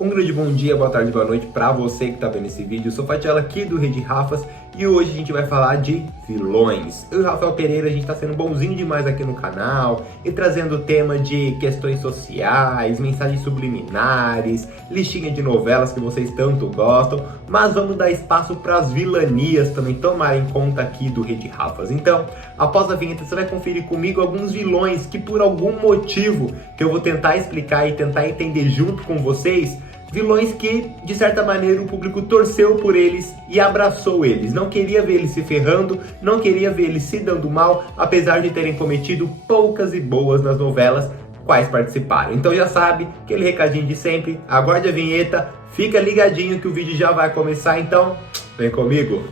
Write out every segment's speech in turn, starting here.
Um grande bom dia, boa tarde, boa noite para você que está vendo esse vídeo. Eu sou Fatiela aqui do Rede Rafas e hoje a gente vai falar de vilões. Eu e o Rafael Pereira, a gente está sendo bonzinho demais aqui no canal e trazendo o tema de questões sociais, mensagens subliminares, listinha de novelas que vocês tanto gostam, mas vamos dar espaço para as vilanias também tomarem conta aqui do Rede Rafas. Então, após a vinheta, você vai conferir comigo alguns vilões que por algum motivo que eu vou tentar explicar e tentar entender junto com vocês, vilões que, de certa maneira, o público torceu por eles e abraçou eles. Não queria ver eles se ferrando, não queria ver eles se dando mal, apesar de terem cometido poucas e boas nas novelas quais participaram. Então já sabe, aquele recadinho de sempre, aguarde a vinheta, fica ligadinho que o vídeo já vai começar, então vem comigo.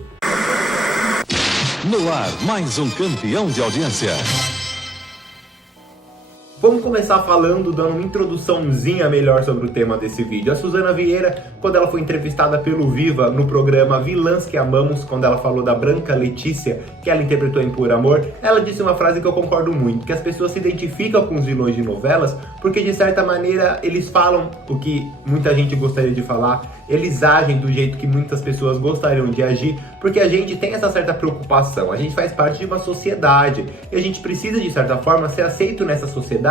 No ar, mais um campeão de audiência. Vamos começar falando, dando uma introduçãozinha melhor sobre o tema desse vídeo. A Suzana Vieira, quando ela foi entrevistada pelo Viva no programa Vilãs que Amamos, quando ela falou da Branca Letícia, que ela interpretou em Por Amor, ela disse uma frase que eu concordo muito, que as pessoas se identificam com os vilões de novelas, porque de certa maneira eles falam o que muita gente gostaria de falar, eles agem do jeito que muitas pessoas gostariam de agir, porque a gente tem essa certa preocupação, a gente faz parte de uma sociedade, e a gente precisa de certa forma ser aceito nessa sociedade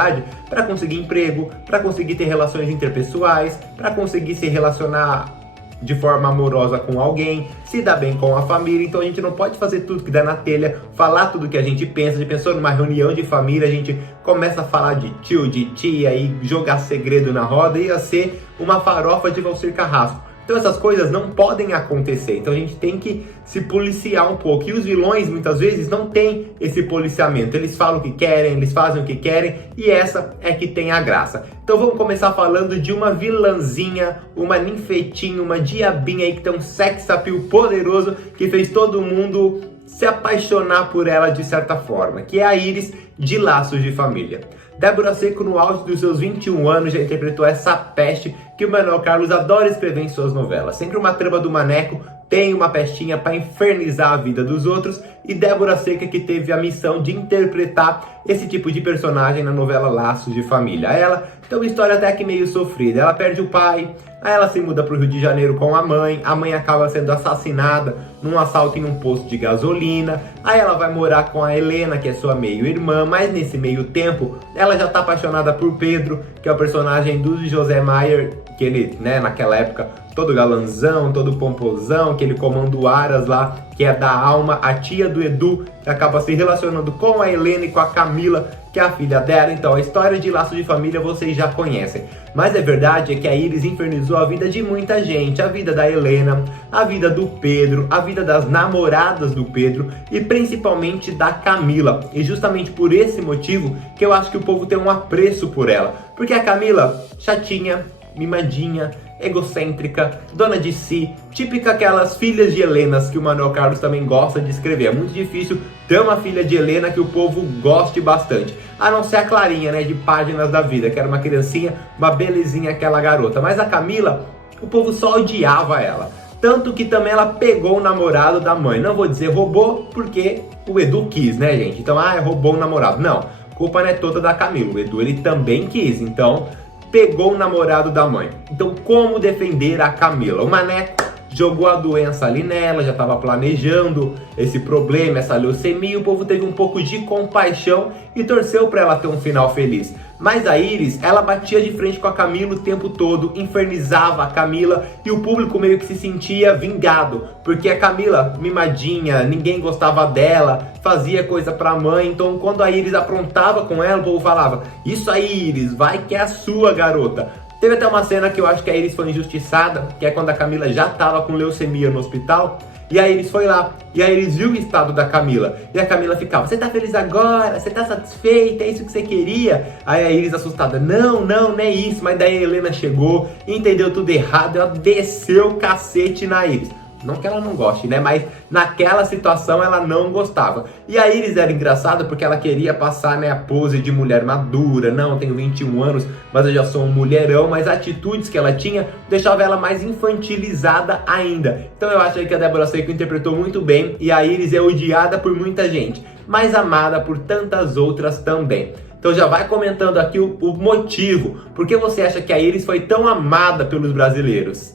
para conseguir emprego, para conseguir ter relações interpessoais, para conseguir se relacionar de forma amorosa com alguém, se dar bem com a família. Então a gente não pode fazer tudo que dá na telha, falar tudo que a gente pensa. De pensou numa reunião de família, a gente começa a falar de tio, de tia e jogar segredo na roda, ia ser uma farofa de Valcir Carrasco. Então essas coisas não podem acontecer, então a gente tem que se policiar um pouco. E os vilões muitas vezes não têm esse policiamento, eles falam o que querem, eles fazem o que querem e essa é que tem a graça. Então vamos começar falando de uma vilãzinha, uma ninfetinha, uma diabinha aí que tem um sex appeal poderoso que fez todo mundo se apaixonar por ela de certa forma, que é a Iris de Laços de Família. Débora Seco, no auge dos seus 21 anos, já interpretou essa peste que o Manuel Carlos adora escrever em suas novelas. Sempre uma trama do maneco, tem uma pestinha para infernizar a vida dos outros, e Débora Seco que teve a missão de interpretar esse tipo de personagem na novela Laços de Família. Ela tem uma história até que meio sofrida, ela perde o pai, aí ela se muda para o Rio de Janeiro com a mãe acaba sendo assassinada num assalto em um posto de gasolina, aí ela vai morar com a Helena, que é sua meio-irmã, mas nesse meio tempo ela já tá apaixonada por Pedro, que é o personagem do José Maier, que ele, né, naquela época, todo galanzão, todo pomposão, que ele comanda o Aras lá, que é da Alma, a tia do Edu, que acaba se relacionando com a Helena e com a Camila, que é a filha dela. Então a história de Laços de Família vocês já conhecem. Mas a verdade é que a Iris infernizou a vida de muita gente, a vida da Helena, a vida do Pedro, a vida das namoradas do Pedro e principalmente da Camila. E justamente por esse motivo que eu acho que o povo tem um apreço por ela. Porque a Camila, chatinha, mimadinha, egocêntrica, dona de si, típica aquelas filhas de Helenas que o Manuel Carlos também gosta de escrever. É muito difícil ter uma filha de Helena que o povo goste bastante, a não ser a Clarinha, né, de Páginas da Vida, que era uma criancinha, uma belezinha aquela garota. Mas a Camila, o povo só odiava ela, tanto que também ela pegou o namorado da mãe. Não vou dizer roubou, porque o Edu quis, né, gente? Então, roubou o namorado. Não, culpa não é toda da Camila, o Edu ele também quis, então pegou o namorado da mãe. Então como defender a Camila? O maneco jogou a doença ali nela, já estava planejando esse problema, essa leucemia, o povo teve um pouco de compaixão e torceu para ela ter um final feliz. Mas a Iris, ela batia de frente com a Camila o tempo todo, infernizava a Camila e o público meio que se sentia vingado, porque a Camila, mimadinha, ninguém gostava dela, fazia coisa pra mãe, então quando a Iris aprontava com ela, o povo falava: isso aí, Iris, vai que é a sua, garota. Teve até uma cena que eu acho que a Iris foi injustiçada, que é quando a Camila já estava com leucemia no hospital, e a Iris foi lá, e a Iris viu o estado da Camila, e a Camila ficava: você tá feliz agora? Você tá satisfeita? É isso que você queria? Aí a Iris assustada: não é isso. Mas daí a Helena chegou, entendeu tudo errado, ela desceu o cacete na Iris. Não que ela não goste, né? Mas naquela situação ela não gostava. E a Iris era engraçada porque ela queria passar, né, a pose de mulher madura. Não, eu tenho 21 anos, mas eu já sou um mulherão. Mas atitudes que ela tinha deixava ela mais infantilizada ainda. Então eu acho que a Débora Seco interpretou muito bem. E a Iris é odiada por muita gente, mas amada por tantas outras também. Então já vai comentando aqui o motivo. Por que você acha que a Iris foi tão amada pelos brasileiros?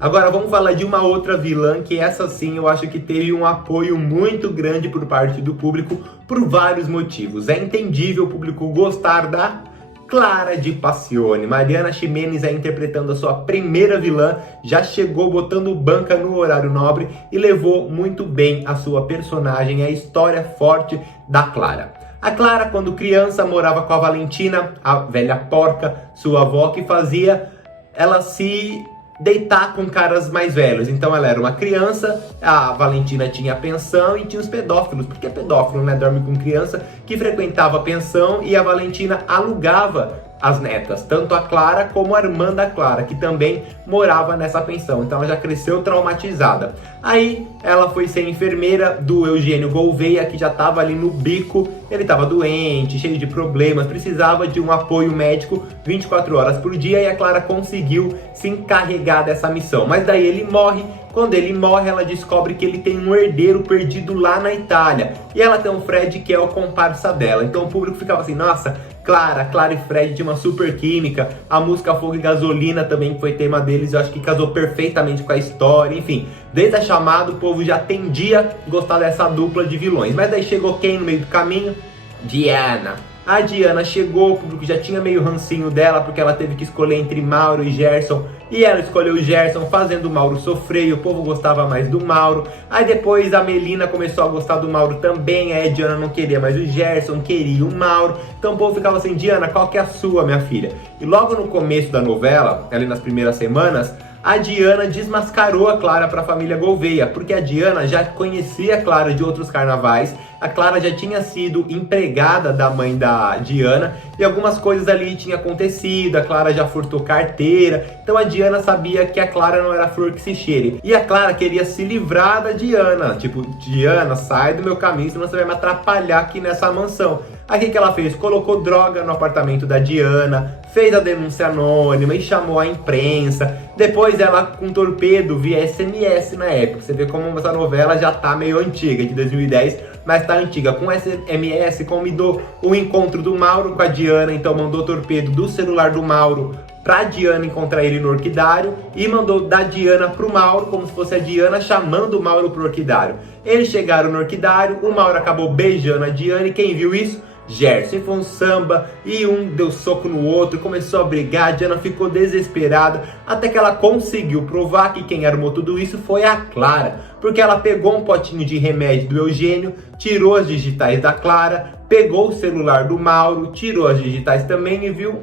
Agora vamos falar de uma outra vilã que essa sim eu acho que teve um apoio muito grande por parte do público por vários motivos. É entendível o público gostar da Clara de Passione. Mariana Ximenes interpretando a sua primeira vilã, já chegou botando banca no horário nobre e levou muito bem a sua personagem, a história forte da Clara. A Clara, quando criança, morava com a Valentina, a velha porca, sua avó, que fazia ela se deitar com caras mais velhos. Então ela era uma criança, a Valentina tinha pensão e tinha os pedófilos, porque é pedófilo, né? Dorme com criança, que frequentava a pensão e a Valentina alugava as netas, tanto a Clara como a irmã da Clara, que também morava nessa pensão. Então ela já cresceu traumatizada. Aí ela foi ser enfermeira do Eugênio Gouveia, que já estava ali no bico. Ele estava doente, cheio de problemas, precisava de um apoio médico 24 horas por dia, e a Clara conseguiu se encarregar dessa missão. Mas daí ele morre. Quando ele morre, ela descobre que ele tem um herdeiro perdido lá na Itália. E ela tem um Fred que é o comparsa dela. Então o público ficava assim, nossa, Clara e Fred tinha uma super química. A música Fogo e Gasolina também, que foi tema deles, eu acho que casou perfeitamente com a história. Enfim, desde a chamada o povo já tendia a gostar dessa dupla de vilões. Mas daí chegou quem no meio do caminho? Diana. A Diana chegou, o público já tinha meio rancinho dela, porque ela teve que escolher entre Mauro e Gerson, e ela escolheu o Gerson, fazendo o Mauro sofrer, e o povo gostava mais do Mauro. Aí depois a Melina começou a gostar do Mauro também, aí a Diana não queria mais o Gerson, queria o Mauro. Então o povo ficava assim, Diana, qual que é a sua, minha filha? E logo no começo da novela, ali nas primeiras semanas, a Diana desmascarou a Clara para a família Gouveia, porque a Diana já conhecia a Clara de outros carnavais, a Clara já tinha sido empregada da mãe da Diana, e algumas coisas ali tinham acontecido, a Clara já furtou carteira, então a Diana sabia que a Clara não era flor que se cheire. E a Clara queria se livrar da Diana, tipo, Diana, sai do meu caminho, senão você vai me atrapalhar aqui nessa mansão. Aí o que ela fez? Colocou droga no apartamento da Diana, fez a denúncia anônima e chamou a imprensa. Depois ela com torpedo via SMS na época. Você vê como essa novela já tá meio antiga, de 2010, mas tá antiga. Com SMS convidou o encontro do Mauro com a Diana, então mandou torpedo do celular do Mauro pra Diana encontrar ele no Orquidário e mandou da Diana pro Mauro, como se fosse a Diana chamando o Mauro pro Orquidário. Eles chegaram no Orquidário, o Mauro acabou beijando a Diana e quem viu isso? Gerson. Foi um samba e um deu soco no outro, começou a brigar, a Diana ficou desesperada, até que ela conseguiu provar que quem armou tudo isso foi a Clara, porque ela pegou um potinho de remédio do Eugênio, tirou as digitais da Clara, pegou o celular do Mauro, tirou as digitais também e viu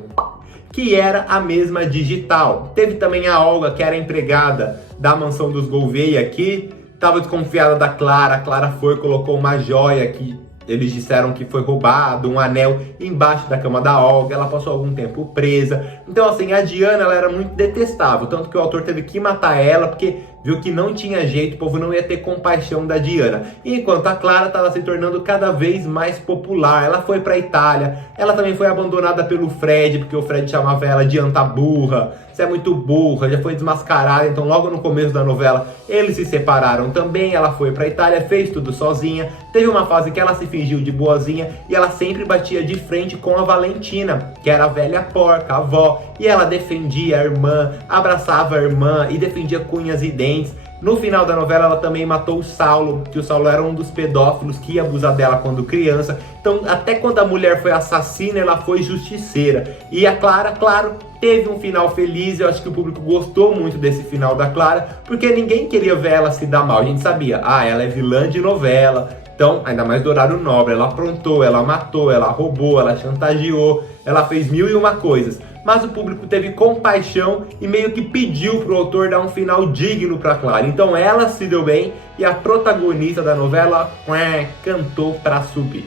que era a mesma digital. Teve também a Olga, que era empregada da mansão dos Gouveia, que estava desconfiada da Clara. A Clara foi, colocou uma joia que eles disseram que foi roubado, um anel embaixo da cama da Olga. Ela passou algum tempo presa. Então assim, a Diana ela era muito detestável, tanto que o autor teve que matar ela, porque viu que não tinha jeito, o povo não ia ter compaixão da Diana. E enquanto a Clara estava se tornando cada vez mais popular, ela foi para a Itália, ela também foi abandonada pelo Fred, porque o Fred chamava ela de anta burra, você é muito burra, já foi desmascarada. Então logo no começo da novela eles se separaram também, ela foi para a Itália, fez tudo sozinha. Teve uma fase que ela se fingiu de boazinha e ela sempre batia de frente com a Valentina, que era a velha porca, a avó, e ela defendia a irmã, abraçava a irmã e defendia com unhas e dentes. No final da novela ela também matou o Saulo, que o Saulo era um dos pedófilos que ia abusar dela quando criança. Então até quando a mulher foi assassina, ela foi justiceira. E a Clara, claro, teve um final feliz. Eu acho que o público gostou muito desse final da Clara, porque ninguém queria ver ela se dar mal. A gente sabia, ela é vilã de novela, então, ainda mais do horário nobre, ela aprontou, ela matou, ela roubou, ela chantageou, ela fez 1001 coisas. Mas o público teve compaixão e meio que pediu pro autor dar um final digno pra Clara. Então ela se deu bem e a protagonista da novela cantou pra subir.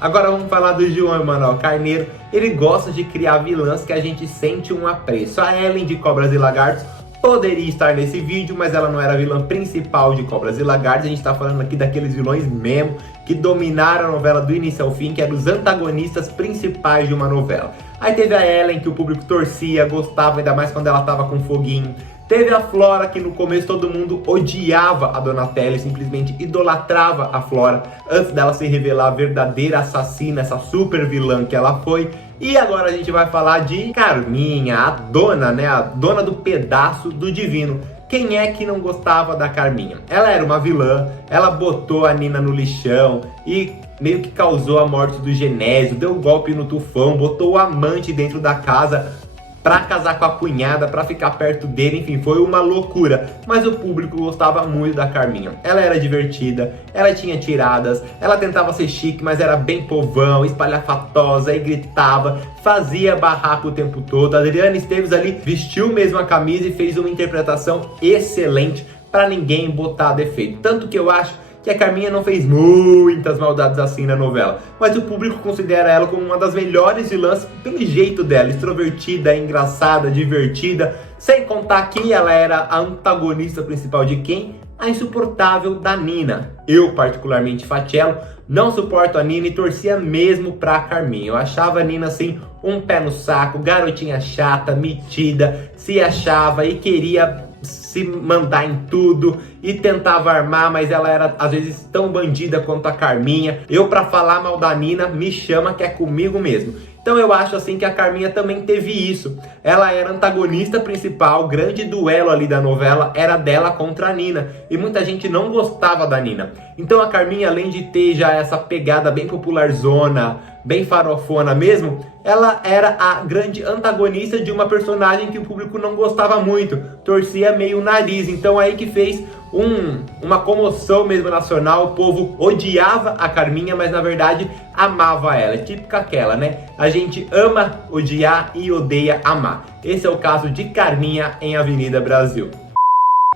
Agora vamos falar do João Emanuel Carneiro. Ele gosta de criar vilãs que a gente sente um apreço. A Ellen de Cobras e Lagartos poderia estar nesse vídeo, mas ela não era a vilã principal de Cobras e Lagartos. A gente tá falando aqui daqueles vilões mesmo que dominaram a novela do início ao fim, que eram os antagonistas principais de uma novela. Aí teve a Ellen, que o público torcia, gostava, ainda mais quando ela tava com foguinho. Teve a Flora, que no começo todo mundo odiava a Donatella e simplesmente idolatrava a Flora antes dela se revelar a verdadeira assassina, essa super vilã que ela foi. E agora a gente vai falar de Carminha, a dona, né? A dona do pedaço do divino. Quem é que não gostava da Carminha? Ela era uma vilã, ela botou a Nina no lixão e meio que causou a morte do Genésio, deu um golpe no Tufão, botou o amante dentro da casa pra casar com a cunhada, pra ficar perto dele, enfim, foi uma loucura. Mas o público gostava muito da Carminha. Ela era divertida, ela tinha tiradas, ela tentava ser chique, mas era bem povão, espalhafatosa e gritava, fazia barraco o tempo todo. A Adriana Esteves ali vestiu mesmo a camisa e fez uma interpretação excelente pra ninguém botar defeito. Tanto que eu acho que a Carminha não fez muitas maldades assim na novela, mas o público considera ela como uma das melhores vilãs pelo jeito dela, extrovertida, engraçada, divertida, sem contar que ela era a antagonista principal de quem? A insuportável da Nina. Eu, particularmente Fatiello, não suporto a Nina e torcia mesmo pra Carminha. Eu achava a Nina assim, um pé no saco, garotinha chata, metida, se achava e queria se mandar em tudo e tentava armar, mas ela era às vezes tão bandida quanto a Carminha. Eu, pra falar mal da Nina, me chama que é comigo mesmo. Então eu acho assim que a Carminha também teve isso. Ela era antagonista principal, o grande duelo ali da novela era dela contra a Nina. E muita gente não gostava da Nina. Então a Carminha, além de ter já essa pegada bem popularzona, bem farofona mesmo, ela era a grande antagonista de uma personagem que o público não gostava muito, torcia meio o nariz. Então aí que fez uma comoção mesmo nacional, o povo odiava a Carminha, mas na verdade amava ela. É típica aquela, né? A gente ama odiar e odeia amar. Esse é o caso de Carminha em Avenida Brasil.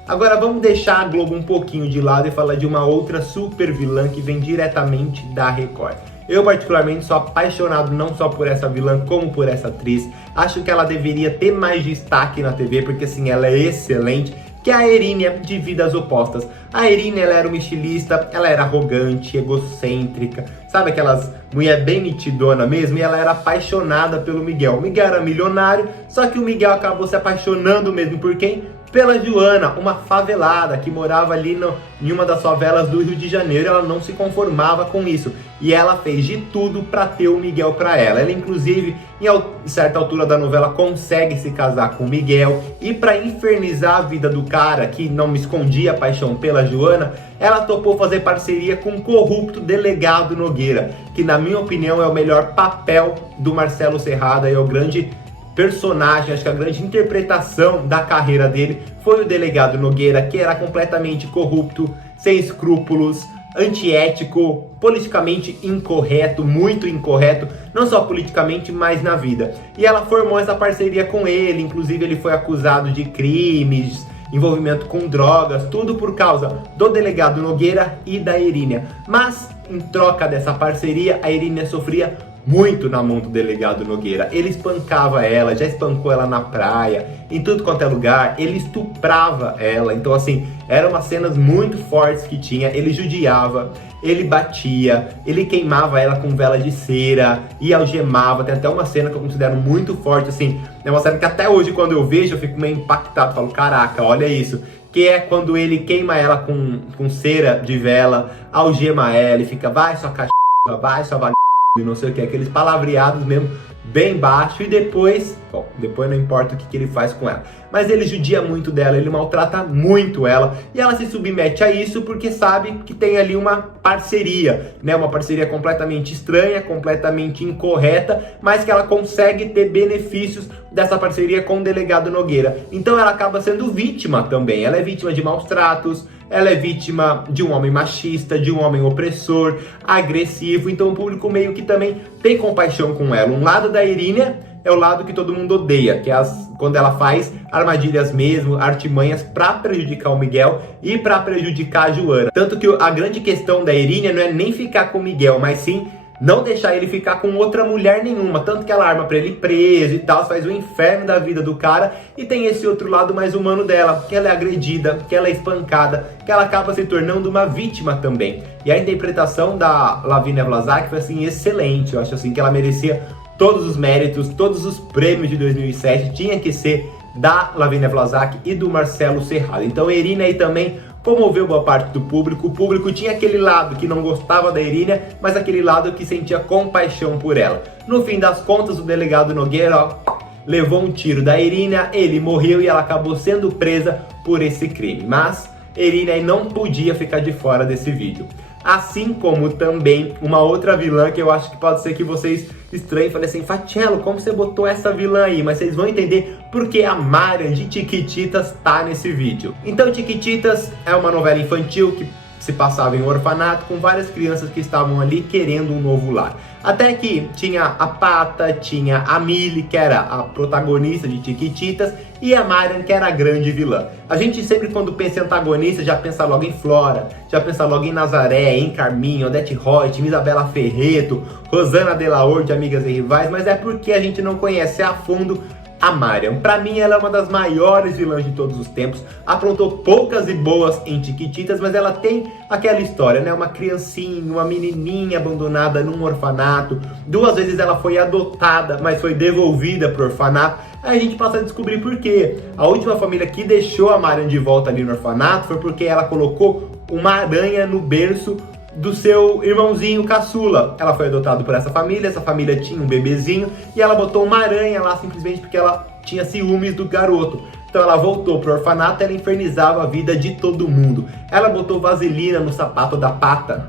Agora vamos deixar a Globo um pouquinho de lado e falar de uma outra super vilã que vem diretamente da Record. Eu particularmente sou apaixonado não só por essa vilã, como por essa atriz. Acho que ela deveria ter mais destaque na TV, porque assim, ela é excelente, que é a Erínia de Vidas Opostas. A Erínia, ela era uma estilista, ela era arrogante, egocêntrica, sabe aquelas mulher bem mitidona mesmo? E ela era apaixonada pelo Miguel. O Miguel era milionário, só que o Miguel acabou se apaixonando mesmo por quem? Pela Joana, uma favelada que morava ali em uma das favelas do Rio de Janeiro. Ela não se conformava com isso e ela fez de tudo para ter o Miguel para ela. Ela inclusive, em certa altura da novela, consegue se casar com o Miguel e para infernizar a vida do cara que não me escondia a paixão pela Joana, ela topou fazer parceria com o corrupto delegado Nogueira, que na minha opinião é o melhor papel do Marcelo Serrada e é o grande personagem, acho que a grande interpretação da carreira dele foi o delegado Nogueira, que era completamente corrupto, sem escrúpulos, antiético, politicamente incorreto, muito incorreto, não só politicamente, mas na vida. E ela formou essa parceria com ele, inclusive ele foi acusado de crimes, envolvimento com drogas, tudo por causa do delegado Nogueira e da Erínia. Mas, em troca dessa parceria, a Erínia sofria muito na mão do delegado Nogueira. Ele espancava ela, já espancou ela na praia, em tudo quanto é lugar, ele estuprava ela. Então assim, eram umas cenas muito fortes que tinha. Ele judiava, ele batia, ele queimava ela com vela de cera e algemava. Tem até uma cena que eu considero muito forte, assim, é uma cena que até hoje quando eu vejo eu fico meio impactado, falo, caraca, olha isso. Que é quando ele queima ela com cera de vela, algema ela e fica, vai sua cachorra, vai sua vagabunda, e não sei o que, aqueles palavreados mesmo, bem baixo. E depois, bom, depois não importa o que ele faz com ela, mas ele judia muito dela, ele maltrata muito ela, e ela se submete a isso porque sabe que tem ali uma parceria, né, uma parceria completamente estranha, completamente incorreta, mas que ela consegue ter benefícios dessa parceria com o delegado Nogueira. Então ela acaba sendo vítima também, ela é vítima de maus tratos, ela é vítima de um homem machista, de um homem opressor, agressivo. Então o público meio que também tem compaixão com ela. Um lado da Erínia é o lado que todo mundo odeia, que é quando ela faz armadilhas mesmo, artimanhas para prejudicar o Miguel e para prejudicar a Joana. Tanto que a grande questão da Erínia não é nem ficar com o Miguel, mas sim não deixar ele ficar com outra mulher nenhuma. Tanto que ela arma pra ele preso e tal, faz o inferno da vida do cara. E tem esse outro lado mais humano dela, que ela é agredida, que ela é espancada, que ela acaba se tornando uma vítima também. E a interpretação da Lavínia Vlasak foi assim excelente. Eu acho assim que ela merecia todos os méritos, todos os prêmios de 2007 tinha que ser da Lavínia Vlasak e do Marcelo Serrado. Então Irina aí também comoveu boa parte do público. O público tinha aquele lado que não gostava da Irina, mas aquele lado que sentia compaixão por ela. No fim das contas, o delegado Nogueira, ó, levou um tiro da Irina, ele morreu e ela acabou sendo presa por esse crime. Mas Irina aí não podia ficar de fora desse vídeo. Assim como também uma outra vilã que eu acho que pode ser que vocês estranhem e falem assim: Fatiello, como você botou essa vilã aí? Mas vocês vão entender porque a Marian de Chiquititas tá nesse vídeo. Então Chiquititas é uma novela infantil que se passava em um orfanato com várias crianças que estavam ali querendo um novo lar. Até que tinha a Pata, tinha a Milly, que era a protagonista de Chiquititas, e a Marian, que era a grande vilã. A gente sempre, quando pensa em antagonista, já pensa logo em Flora, já pensa logo em Nazaré, em Carminho, Odete Roitman, Isabela Ferreto, Rosana Delaor de Amigas e Rivais, mas é porque a gente não conhece a fundo a Marian. Pra mim, ela é uma das maiores vilãs de todos os tempos. Aprontou poucas e boas em Chiquititas, mas ela tem aquela história, né? Uma criancinha, uma menininha abandonada num orfanato. 2 vezes ela foi adotada, mas foi devolvida pro orfanato. Aí a gente passa a descobrir por quê. A última família que deixou a Marian de volta ali no orfanato foi porque ela colocou uma aranha no berço do seu irmãozinho caçula. Ela foi adotada por essa família tinha um bebezinho e ela botou uma aranha lá simplesmente porque ela tinha ciúmes do garoto. Então ela voltou pro orfanato e ela infernizava a vida de todo mundo. Ela botou vaselina no sapato da Pata,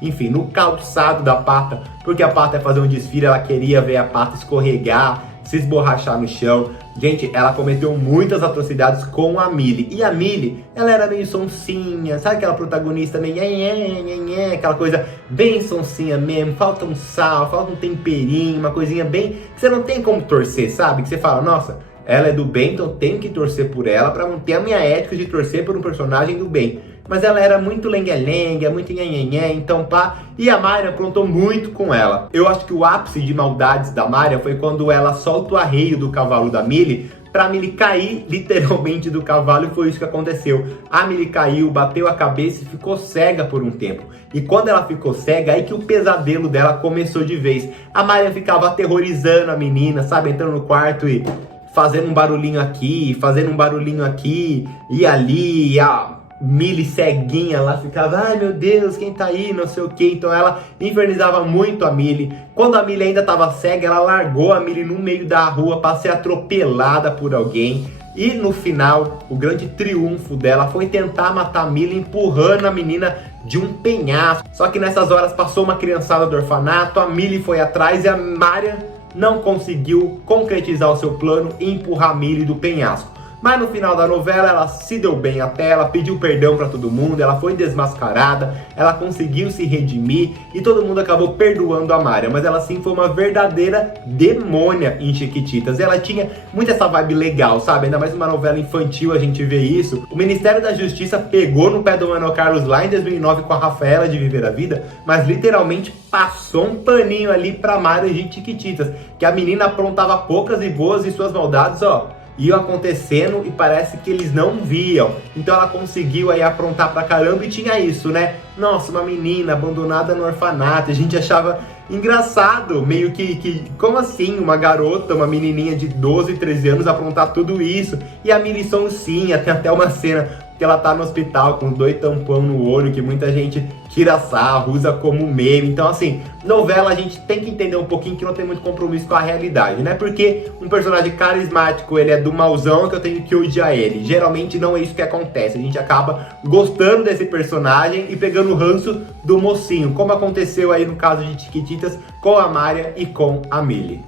enfim, no calçado da Pata, porque a Pata ia fazer um desfile, ela queria ver a Pata escorregar, se esborrachar no chão. Gente, ela cometeu muitas atrocidades com a Milly. E a Milly, ela era meio sonsinha, sabe aquela protagonista meio aquela coisa bem sonsinha mesmo, falta um sal, falta um temperinho, uma coisinha bem que você não tem como torcer, sabe? Que você fala, nossa, ela é do bem, então eu tenho que torcer por ela pra manter a minha ética de torcer por um personagem do bem. Mas ela era muito lenga-lenga, muito nhenhenhé, então pá. E a Marian aprontou muito com ela. Eu acho que o ápice de maldades da Marian foi quando ela solta o arreio do cavalo da Milly pra Milly cair literalmente do cavalo, e foi isso que aconteceu. A Milly caiu, bateu a cabeça e ficou cega por um tempo. E quando ela ficou cega, aí que o pesadelo dela começou de vez. A Marian ficava aterrorizando a menina, sabe? Entrando no quarto e fazendo um barulhinho aqui, e ali, e a Milly ceguinha lá ficava, ai meu Deus, quem tá aí, não sei o que. Então ela infernizava muito a Milly. Quando a Milly ainda tava cega, ela largou a Milly no meio da rua pra ser atropelada por alguém. E no final, o grande triunfo dela foi tentar matar a Milly empurrando a menina de um penhasco. Só que nessas horas passou uma criançada do orfanato, a Milly foi atrás e a Marian não conseguiu concretizar o seu plano e empurrar a Milly do penhasco. Mas no final da novela ela se deu bem até, ela pediu perdão pra todo mundo, ela foi desmascarada, ela conseguiu se redimir e todo mundo acabou perdoando a Marian. Mas ela sim foi uma verdadeira demônia em Chiquititas. Ela tinha muito essa vibe legal, sabe? Ainda mais numa novela infantil a gente vê isso. O Ministério da Justiça pegou no pé do Manuel Carlos lá em 2009 com a Rafaela de Viver a Vida, mas literalmente passou um paninho ali pra Marian de Chiquititas, que a menina aprontava poucas e boas e suas maldades, ó, iam acontecendo e parece que eles não viam. Então ela conseguiu aí aprontar pra caramba e tinha isso, né? Nossa, uma menina abandonada no orfanato. A gente achava engraçado, meio que como assim uma garota, uma menininha de 12, 13 anos aprontar tudo isso? E a Milly sonsinha, tem até uma cena que ela tá no hospital com 2 tampões no olho, que muita gente tira sarro, usa como meme. Então assim, novela a gente tem que entender um pouquinho que não tem muito compromisso com a realidade, né? Porque um personagem carismático, ele é do mauzão que eu tenho que odiar ele. Geralmente não é isso que acontece, a gente acaba gostando desse personagem e pegando o ranço do mocinho, como aconteceu aí no caso de Chiquititas com a Marian e com a Milly.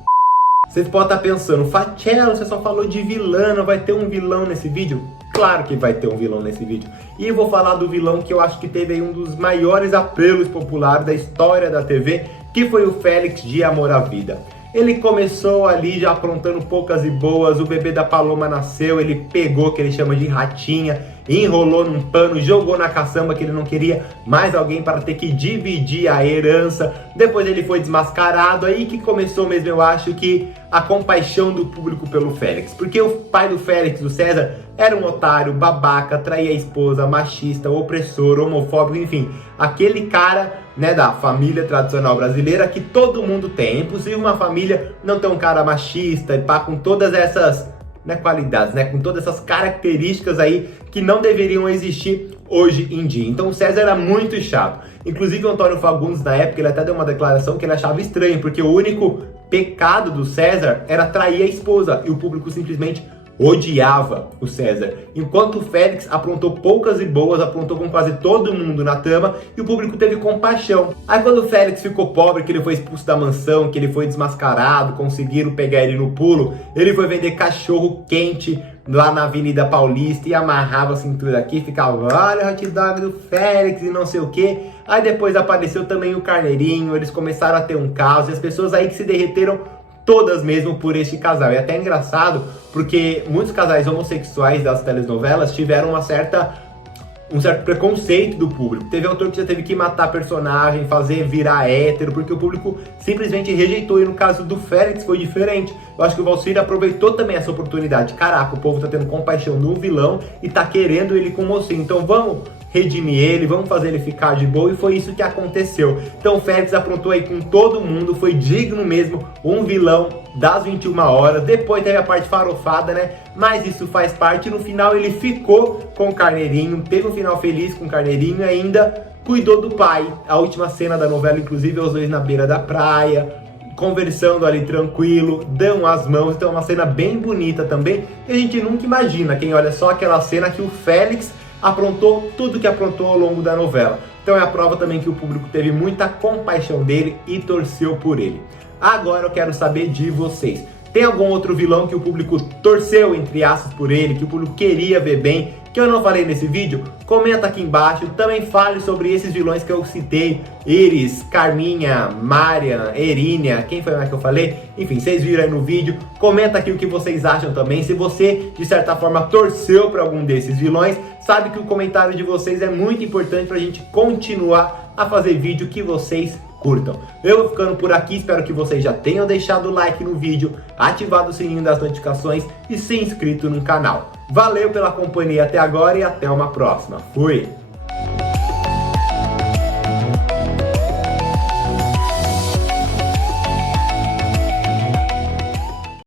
Vocês podem estar pensando, Fatiello, você só falou de vilã, não vai ter um vilão nesse vídeo? Claro que vai ter um vilão nesse vídeo. E eu vou falar do vilão que eu acho que teve aí um dos maiores apelos populares da história da TV, que foi o Félix de Amor à Vida. Ele começou ali já aprontando poucas e boas, o bebê da Paloma nasceu, ele pegou o que ele chama de ratinha, enrolou num pano, jogou na caçamba que ele não queria mais alguém para ter que dividir a herança. Depois ele foi desmascarado, aí que começou mesmo, eu acho, que a compaixão do público pelo Félix. Porque o pai do Félix, o César, era um otário, babaca, traía a esposa, machista, opressor, homofóbico, enfim. Aquele cara né, da família tradicional brasileira que todo mundo tem. É impossível uma família não ter um cara machista e pá, com todas essas, né, qualidades, né, com todas essas características aí que não deveriam existir hoje em dia. Então o César era muito chato. Inclusive o Antônio Fagundes, na época, ele até deu uma declaração que ele achava estranho, porque o único pecado do César era trair a esposa, e o público simplesmente odiava o César. Enquanto o Félix aprontou poucas e boas, aprontou com quase todo mundo na trama, e o público teve compaixão. Aí quando o Félix ficou pobre, que ele foi expulso da mansão, que ele foi desmascarado, conseguiram pegar ele no pulo, ele foi vender cachorro quente lá na Avenida Paulista e amarrava a cintura aqui, ficava, olha o hot dog do Félix e não sei o que. Aí depois apareceu também o Carneirinho, eles começaram a ter um caos, e as pessoas aí que se derreteram todas mesmo por este casal. É até engraçado, porque muitos casais homossexuais das telenovelas tiveram um certo preconceito do público. Teve autor que já teve que matar personagem, fazer virar hétero, porque o público simplesmente rejeitou. E no caso do Félix foi diferente. Eu acho que o Valcir aproveitou também essa oportunidade. Caraca, o povo tá tendo compaixão de um vilão e tá querendo ele com mocinho. Então vamos redimir ele, vamos fazer ele ficar de boa, e foi isso que aconteceu. Então o Félix aprontou aí com todo mundo, foi digno mesmo, um vilão das 21 horas, depois teve a parte farofada, né, mas isso faz parte. No final ele ficou com o Carneirinho, teve um final feliz com o Carneirinho e ainda cuidou do pai. A última cena da novela, inclusive, é os dois na beira da praia, conversando ali tranquilo, dão as mãos, então é uma cena bem bonita também, e a gente nunca imagina, quem olha só aquela cena, que o Félix aprontou tudo que aprontou ao longo da novela. Então é a prova também que o público teve muita compaixão dele e torceu por ele. Agora eu quero saber de vocês. Tem algum outro vilão que o público torceu, entre aspas, por ele, que o público queria ver bem, que eu não falei nesse vídeo? Comenta aqui embaixo, também fale sobre esses vilões que eu citei, Iris, Carminha, Marian, Erínia, quem foi mais que eu falei? Enfim, vocês viram aí no vídeo, comenta aqui o que vocês acham também. Se você, de certa forma, torceu para algum desses vilões, sabe que o comentário de vocês é muito importante para a gente continuar a fazer vídeo que vocês curtam. Eu vou ficando por aqui, espero que vocês já tenham deixado o like no vídeo, ativado o sininho das notificações e se inscrito no canal. Valeu pela companhia até agora e até uma próxima. Fui!